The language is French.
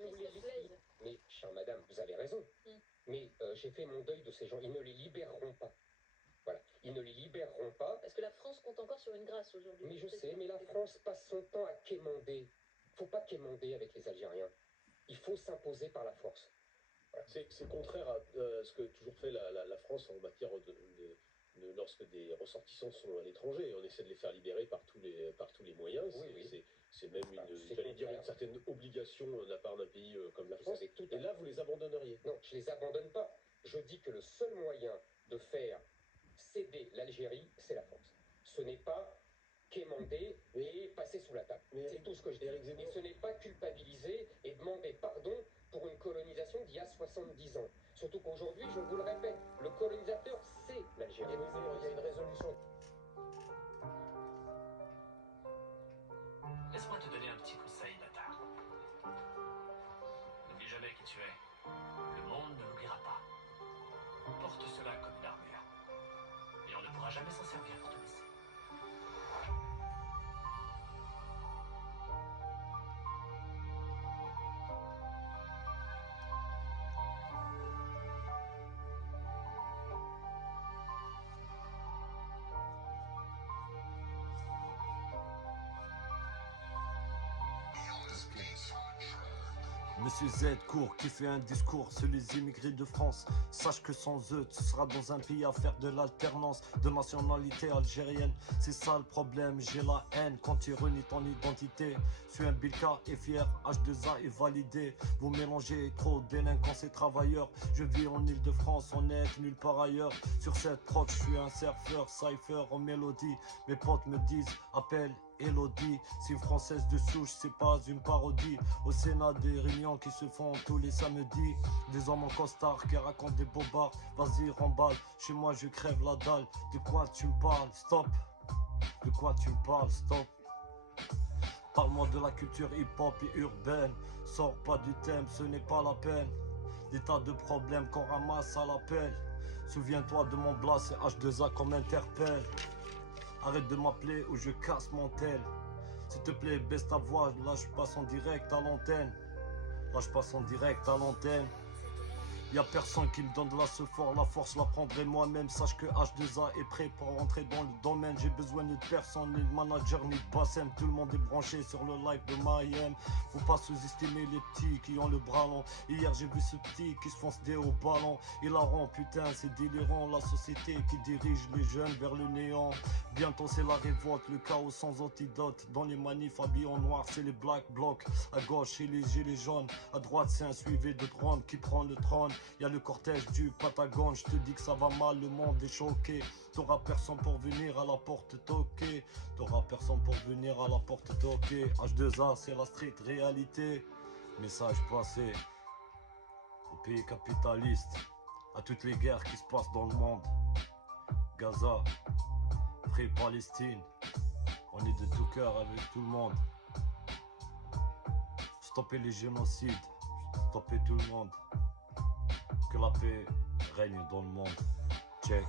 vous voulez les... Mais, chère madame, vous avez raison. Mais j'ai fait mon deuil de ces gens. Ils ne les libéreront pas. Voilà. Ils ne les libéreront pas. Parce que la France compte encore sur une grâce aujourd'hui. Mais je sais, mais la France passe son temps à quémander. Il ne faut pas quémander avec les Algériens. Il faut s'imposer par la force. Voilà. C'est contraire à ce que toujours fait la France en matière lorsque des ressortissants sont à l'étranger. On essaie de les faire libérer par tous les moyens. Oui. C'est même une certaine obligation de la part d'un pays comme la France. Et là, vous les abandonneriez? Non, je les abandonne pas. Je dis que le seul moyen de faire céder l'Algérie, c'est la force. Ce n'est pas quémander et passer sous la table. C'est tout ce que je dis. Et ce n'est pas culpabiliser et demander pardon pour une colonisation d'il y a 70 ans. Surtout qu'aujourd'hui, je vous le répète, le colonisateur, c'est l'Algérie. Il y a une résolution. Laisse-moi te donner un petit conseil, bâtard. N'oublie jamais qui tu es. Le monde ne l'oubliera pas. Porte cela comme une armure. Et on ne pourra jamais s'en servir pour te laisser. Monsieur Z court qui fait un discours sur les immigrés de France. Sache que sans eux, tu seras dans un pays à faire de l'alternance de nationalité algérienne. C'est ça le problème, j'ai la haine quand tu renies ton identité. Je suis un Bilka et fier, H2A est validé. Vous mélangez trop délinquance et travailleurs. Je vis en Ile-de-France, on est nulle part ailleurs. Sur cette prod, je suis un surfeur, cypher en mélodie. Mes potes me disent, appelle Elodie, c'est une française de souche, c'est pas une parodie. Au Sénat, des réunions qui se font tous les samedis. Des hommes en costard qui racontent des bobards. Vas-y, remballe, chez moi je crève la dalle. De quoi tu me parles? Stop. De quoi tu me parles? Stop. Parle-moi de la culture hip-hop et urbaine. Sors pas du thème, ce n'est pas la peine. Des tas de problèmes qu'on ramasse à l'appel. Souviens-toi de mon blas, c'est H2A comme interpelle. Arrête de m'appeler ou je casse mon tel. S'il te plaît, baisse ta voix, là je passe en direct à l'antenne. Là je passe en direct à l'antenne. Y'a personne qui me donne de la force la prendrai moi-même. Sache que H2A est prêt pour rentrer dans le domaine. J'ai besoin de personne, ni de manager, ni de bassem. Tout le monde est branché sur le live de Mayhem. Faut pas sous-estimer les petits qui ont le bras long. Hier j'ai vu ce petit qui se fonce des hauts ballons. Il la rend, putain c'est délirant. La société qui dirige les jeunes vers le néant. Bientôt c'est la révolte, le chaos sans antidote. Dans les manifs habillés en noir c'est les black blocs. À gauche c'est les gilets jaunes. À droite c'est un suivi de drone qui prend le trône. Y'a le cortège du Patagone, je te dis que ça va mal, le monde est choqué. T'auras personne pour venir à la porte toquer. T'auras personne pour venir à la porte toquer. H2A c'est la street réalité. Message passé au pays capitaliste, à toutes les guerres qui se passent dans le monde. Gaza, Free Palestine, on est de tout cœur avec tout le monde. Stopper les génocides, stopper tout le monde. Que la paix règne dans le monde. Check.